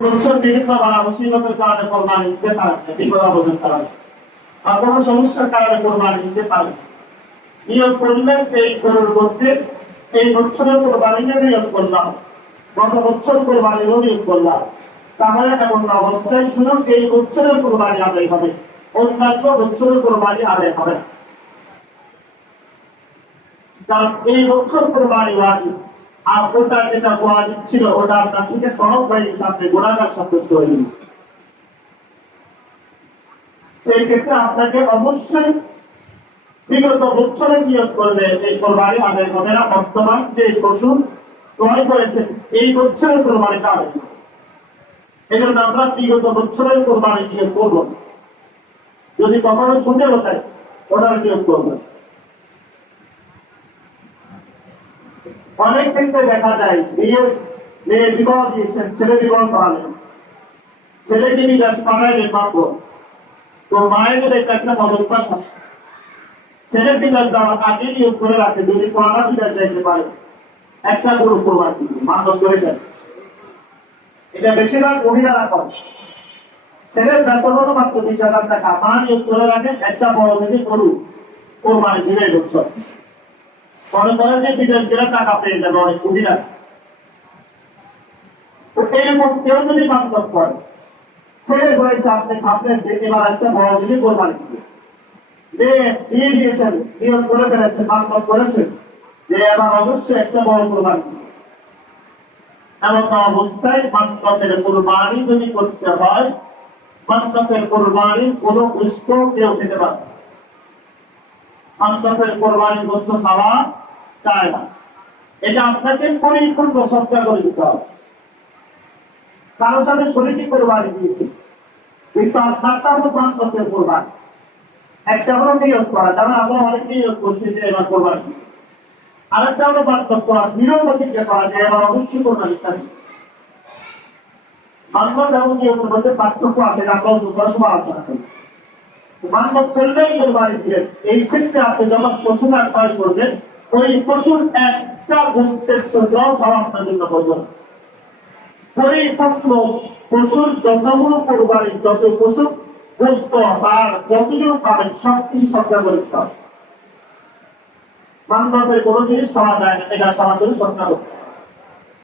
বিভিন্ন বালা মুসিবতের কারণে কোরবানি দিতে পারেন না, বিপদ আপদের কারণে বা কোনো সমস্যার কারণে কোরবানি দিতে পারেন না। নিয়োগ করলেন এই গরুর মধ্যে এই বছরের কোরবানিকে নিয়োগ করলাম, গত বছর কোরবানিও নিয়োগ করলাম, তাহলে এমন অবস্থায় শুধু এই বছরের কোরবানি আদায় হবে, অন্যান্য বছরের কোরবানি আদায় হবে না। কারণ এই বছর কোরবানি ওয়াজিব, আর ওটা যেটা ওয়াজিব ছিল ওটা আপনার থেকে তরফ হয়ে গেছে, আপনি গুনাহগার সাব্যস্ত হয়ে গেছে। সেই ক্ষেত্রে আপনাকে অবশ্যই বিগত বছরে নিয়োগ করলে এই কোরবানি আদায় হবে না। বর্তমান যে পশু ক্রয় করেছেন এই বছরের কোরবানিটা আদায় হবে। এই জন্য আমরা বিগত বছরের কোরবানি নিয়োগ করবো, যদি কখনো ছুটে ওঠায় ওটার নিয়োগ করবো। অনেক ক্ষেত্রে দেখা যায় মেয়ে বিবাহ দিয়েছেন, ছেলে বিবাহ করালেন, ছেলেকে বিদেশ পাঠাইলেন মাত্র, তো মায়েদের একটা মদতবাস আছে, ছেলে বিদেশ দেওয়ার আগে নিয়োগ করে রাখে যদি কোরআন বিদেশ যাইতে পারে একটা গরু কোরবানি মান্যত করে যায়। এটা বেশিরভাগ মহিলারা করে। ছেলের বেতন হলো মাত্র 20,000 টাকা, মা নিয়োগ করে রাখে একটা বড় থেকে গরু কোরবানি দিবে বছর। মনে করেন যে বিদেশ গেলে টাকা পেয়ে যাবে অনেক মহিলা। তো এইরকম কেউ যদি মান্যত করে, ছেলে হয়েছে, আপনি ভাবলেন যে এবার একটা বড় থেকে কোরবানি দিবে, দিয়ে দিয়েছেন, নিয়োগ করে ফেলেছেন, মান্যত করেছেন যে এবার অবশ্যই একটা বড় কোরবানি দিবে। এমন অবস্থায় মান্যতের কোরবানি যদি করতে হয়, মান্যতের কোরবানির কোনো গোশত কেউ খেতে পারে না। মান্যতের কোরবানির গোশত খাওয়া চায় না। এটা আপনাকে পরিপূর্ণ শ্রদ্ধা করে দিতে হবে। কারোর সাথে শরীরী কোরবানি দিয়েছে, কিন্তু আপনারটা হলো মান্যতের কোরবানি। একটা হলো নিয়োগ করা, কারণ আমরা অনেকে নিয়োগ করছি যে এবার কোরবানি, আরেকটা হলো মান্যত করা, দৃঢ় প্রতিজ্ঞা করা যে এবার অবশ্যই কোরবানি থাকবে। মান্যত এবং নিয়োগের মধ্যে পার্থক্য আছে, আমরা দুটোর সময় আলোচনা করি। মান্যত করলেই কোরবানি দিলেন, এই ক্ষেত্রে আপনি যখন পশুটা ক্রয় করবেন ওই পশুর একটা গোশতের টুকরাও খাওয়া আপনার জন্য প্রয়োজন। পরিপূর্ণ পশুর যতগুলো কোরবানি, যত পশু গোশত তার যতগুলো পাবেন সবকিছু শ্রদ্ধা করে দিতে হবে। মান্যতের কোনো জিনিস খাওয়া যায় না, এটা সরাসরি শ্রদ্ধা করতে হবে।